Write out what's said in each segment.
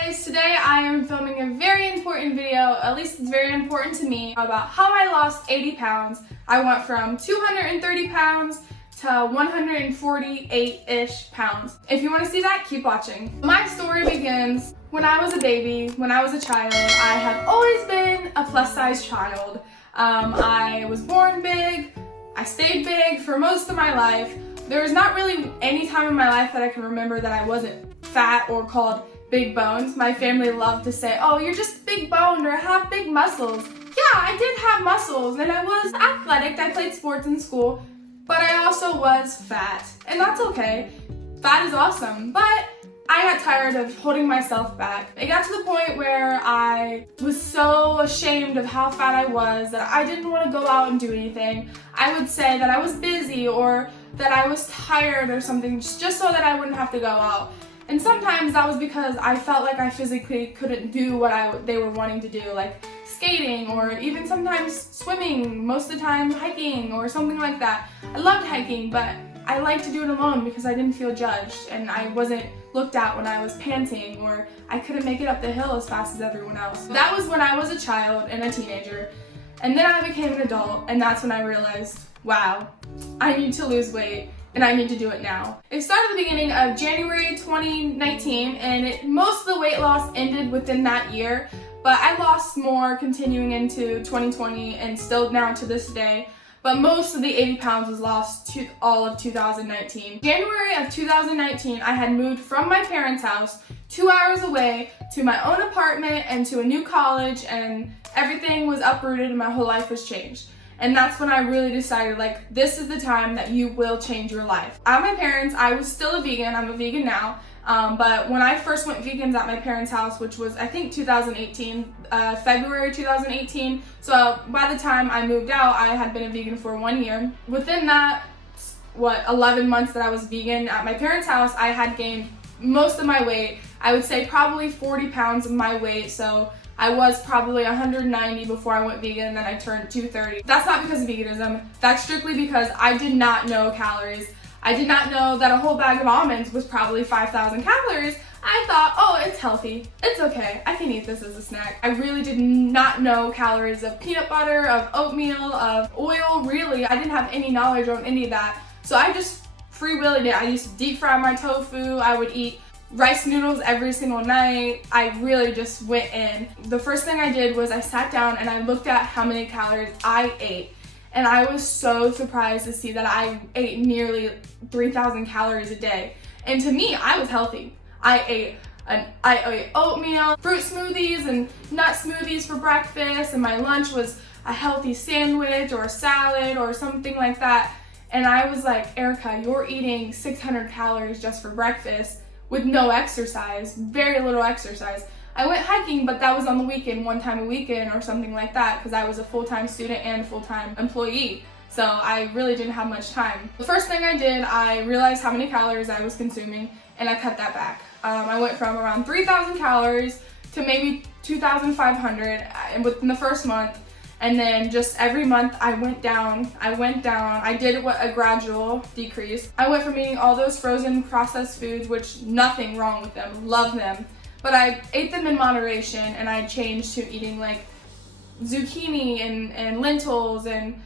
guys, today I am filming a very important video, at least it's very important to me, about how I lost 80 pounds. I went from 230 pounds to 148-ish pounds. If you want to see that, keep watching. My story begins when I was a baby, when I was a child. I have always been a plus size child. I was born big, I stayed big for most of my life. There was not really any time in my life that I can remember that I wasn't fat or called big bones. My family loved to say, oh, you're just big boned or have big muscles. Yeah, I did have muscles and I was athletic. I played sports in school, but I also was fat, and that's okay. Fat is awesome, but I got tired of holding myself back. It got to the point where I was so ashamed of how fat I was that I didn't want to go out and do anything. I would say that I was busy or that I was tired or something just so that I wouldn't have to go out. And sometimes that was because I felt like I physically couldn't do what they were wanting to do, like skating or even sometimes swimming, most of the time hiking or something like that. I loved hiking, but I liked to do it alone because I didn't feel judged and I wasn't looked at when I was panting, or I couldn't make it up the hill as fast as everyone else. That was when I was a child and a teenager. And then I became an adult, and that's when I realized, wow, I need to lose weight. And I need to do it now. It started at the beginning of January 2019, and most of the weight loss ended within that year, but I lost more continuing into 2020 and still now to this day. But most of the 80 pounds was lost to all of 2019. January of 2019, I had moved from my parents' house 2 hours away to my own apartment and to a new college, and everything was uprooted and my whole life was changed. And that's when I really decided, like, this is the time that you will change your life. At my parents', I was still a vegan. I'm a vegan now. But when I first went vegans at my parents' house, which was, I think, 2018, February 2018. So by the time I moved out, I had been a vegan for 1 year. Within that, 11 months that I was vegan at my parents' house, I had gained most of my weight. I would say probably 40 pounds of my weight. So I was probably 190 before I went vegan, and then I turned 230. That's not because of veganism. That's strictly because I did not know calories. I did not know that a whole bag of almonds was probably 5,000 calories. I thought, oh, it's healthy. It's okay. I can eat this as a snack. I really did not know calories of peanut butter, of oatmeal, of oil, really. I didn't have any knowledge on any of that. So I just free-willing it. I used to deep fry my tofu. I would eat rice noodles every single night. I really just went in. The first thing I did was I sat down and I looked at how many calories I ate. And I was so surprised to see that I ate nearly 3,000 calories a day. And to me, I was healthy. I ate oatmeal, fruit smoothies, and nut smoothies for breakfast, and my lunch was a healthy sandwich or a salad or something like that. And I was like, Erica, you're eating 600 calories just for breakfast with no exercise, very little exercise. I went hiking, but that was on the weekend, one time a weekend or something like that, because I was a full-time student and full-time employee. So I really didn't have much time. The first thing I did, I realized how many calories I was consuming, and I cut that back. I went from around 3,000 calories to maybe 2,500 within the first month. And then just every month I went down. I did a gradual decrease. I went from eating all those frozen processed foods, which nothing wrong with them, love them. But I ate them in moderation, and I changed to eating like zucchini and lentils and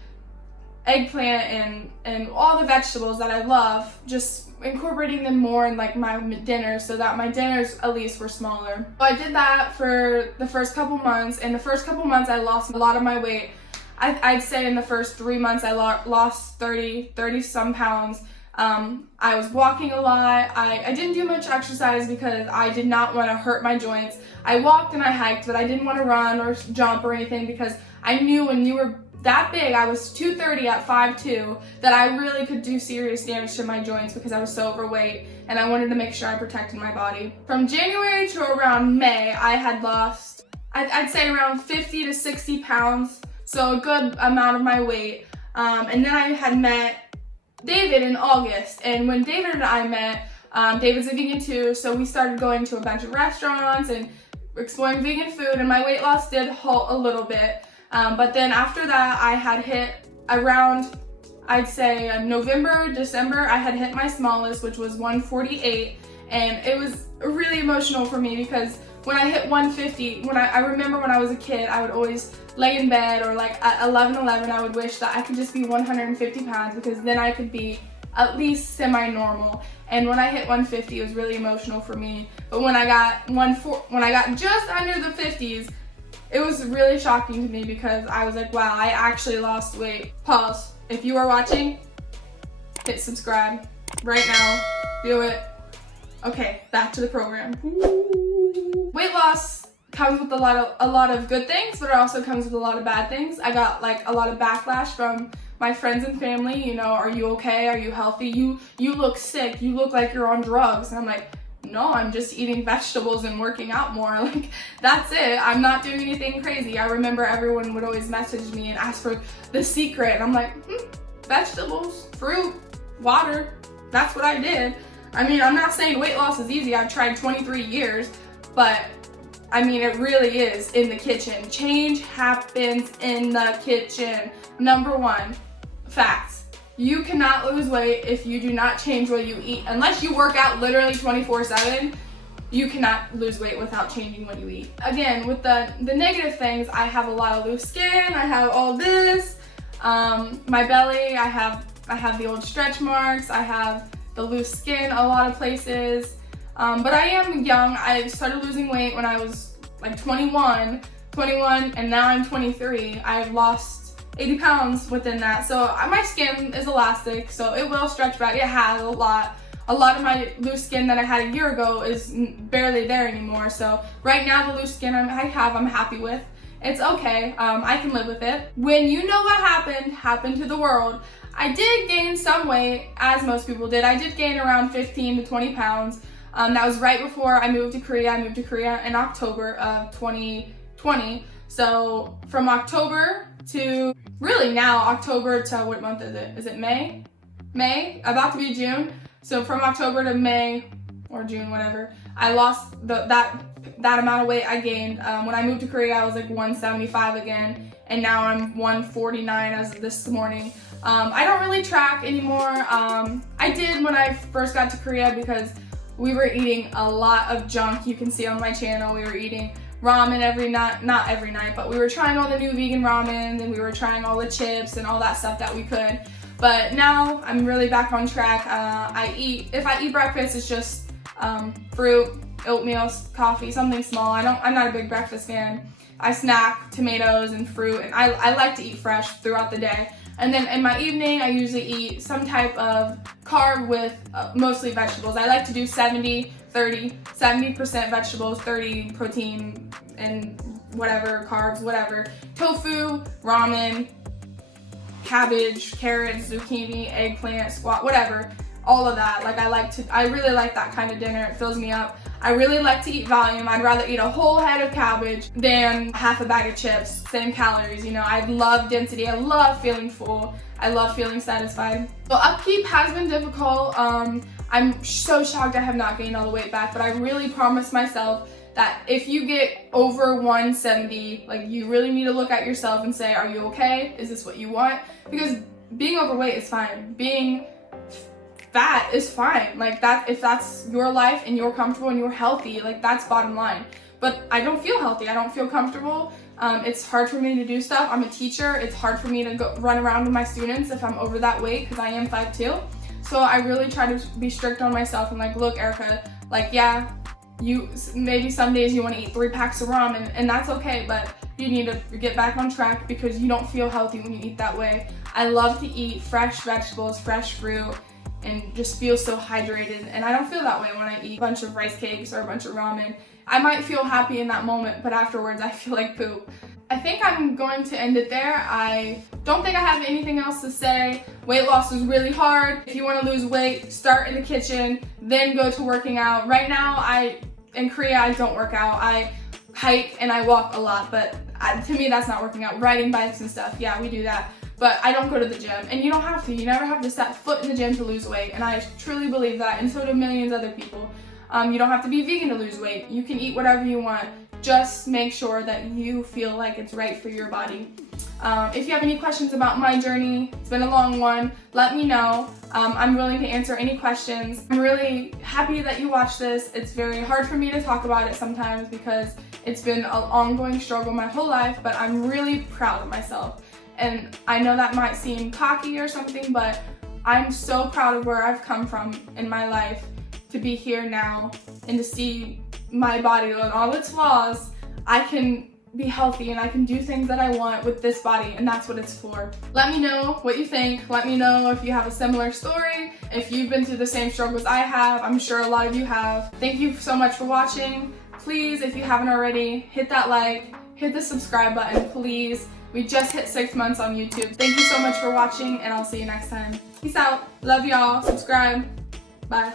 eggplant and all the vegetables that I love, just incorporating them more in like my dinners so that my dinners at least were smaller. So I did that for the first couple months, and the first couple months I lost a lot of my weight. I'd say in the first 3 months I lost 30 some pounds. I was walking a lot. I didn't do much exercise because I did not want to hurt my joints. I walked and I hiked, but I didn't want to run or jump or anything because I knew when you were that big, I was 230 at 5'2", that I really could do serious damage to my joints because I was so overweight, and I wanted to make sure I protected my body. From January to around May, I had lost, I'd say around 50 to 60 pounds, so a good amount of my weight. And then I had met David in August, and when David and I met, David's a vegan too, so we started going to a bunch of restaurants and exploring vegan food, and my weight loss did halt a little bit. But then after that, I had hit around, I'd say November, December, I had hit my smallest, which was 148. And it was really emotional for me because when I hit 150, I remember when I was a kid, I would always lay in bed, or like at 11:11, I would wish that I could just be 150 pounds, because then I could be at least semi-normal. And when I hit 150, it was really emotional for me. But when I got just under the 50s, it was really shocking to me, because I was like, wow, I actually lost weight. Pause. If you are watching, hit subscribe right now. Do it. Okay, back to the program. Weight loss comes with a lot of good things, but it also comes with a lot of bad things. I got like a lot of backlash from my friends and family, you know, are you okay? Are you healthy? You look sick. You look like you're on drugs. And I'm like, no, I'm just eating vegetables and working out more. Like, that's it. I'm not doing anything crazy. I remember everyone would always message me and ask for the secret. And I'm like, vegetables, fruit, water. That's what I did. I mean, I'm not saying weight loss is easy. I've tried 23 years, but I mean, it really is in the kitchen. Change happens in the kitchen. Number one, facts. You cannot lose weight if you do not change what you eat. Unless you work out literally 24/7, you cannot lose weight without changing what you eat. Again, with the negative things, I have a lot of loose skin. I have all this. My belly, I have the old stretch marks. I have the loose skin a lot of places. But I am young. I started losing weight when I was like 21, and now I'm 23. I've lost 80 pounds within that. So my skin is elastic, so it will stretch back. It has a lot. A lot of my loose skin that I had a year ago is barely there anymore. So right now the loose skin I'm happy with. It's okay. I can live with it. When you know what happened to the world. I did gain some weight, as most people did. I did gain around 15 to 20 pounds. That was right before I moved to Korea. I moved to Korea in October of 2020. So from October to really now, October to, what month is it? Is it May? May? About to be June. So from October to May or June, whatever, I lost that amount of weight I gained. When I moved to Korea, I was like 175 again, and now I'm 149 as of this morning. I don't really track anymore. I did when I first got to Korea, because we were eating a lot of junk. You can see on my channel, we were eating ramen every night, not every night, but we were trying all the new vegan ramen, and we were trying all the chips and all that stuff that we could. But now I'm really back on track. If I eat breakfast, it's just fruit, oatmeal, coffee, something small. I'm not a big breakfast fan. I snack tomatoes and fruit, and I like to eat fresh throughout the day. And then in my evening, I usually eat some type of carb with mostly vegetables. I like to do 70% vegetables, 30 protein, and whatever, carbs, whatever. Tofu, ramen, cabbage, carrots, zucchini, eggplant, squash, whatever. All of that. Like, I really like that kind of dinner. It fills me up. I really like to eat volume. I'd rather eat a whole head of cabbage than half a bag of chips. Same calories, you know. I love density. I love feeling full. I love feeling satisfied. So upkeep has been difficult. I'm so shocked I have not gained all the weight back, but I really promised myself that if you get over 170, like, you really need to look at yourself and say, are you okay? Is this what you want? Because being overweight is fine. Being fat is fine. Like, that, if that's your life and you're comfortable and you're healthy, like, that's bottom line. But I don't feel healthy. I don't feel comfortable. It's hard for me to do stuff. I'm a teacher. It's hard for me to go run around with my students if I'm over that weight, because I am 5'2". So I really try to be strict on myself and like, look, Erica, like, yeah, you maybe some days you want to eat 3 packs of ramen, and that's okay, but you need to get back on track, because you don't feel healthy when you eat that way. I love to eat fresh vegetables, fresh fruit, and just feel so hydrated, and I don't feel that way when I eat a bunch of rice cakes or a bunch of ramen. I might feel happy in that moment, but afterwards I feel like poop. I think I'm going to end it there. I don't think I have anything else to say. Weight loss is really hard. If you want to lose weight, start in the kitchen, then go to working out. Right now, in Korea, I don't work out. I hike and I walk a lot, but to me, that's not working out. Riding bikes and stuff, yeah, we do that. But I don't go to the gym, and you don't have to. You never have to set foot in the gym to lose weight, and I truly believe that, and so do millions of other people. You don't have to be vegan to lose weight. You can eat whatever you want. Just make sure that you feel like it's right for your body. If you have any questions about my journey, it's been a long one, let me know. I'm willing to answer any questions. I'm really happy that you watched this. It's very hard for me to talk about it sometimes because it's been an ongoing struggle my whole life, but I'm really proud of myself. And I know that might seem cocky or something, but I'm so proud of where I've come from in my life to be here now and to see my body and all its flaws. I can be healthy and I can do things that I want with this body, and that's what it's for. Let me know what you think. Let me know if you have a similar story, if you've been through the same struggles I have. I'm sure a lot of you have. Thank you so much for watching. Please, if you haven't already, hit that like, hit the subscribe button, please. We just hit 6 months on YouTube. Thank you so much for watching, and I'll see you next time. Peace out. Love y'all. Subscribe. Bye.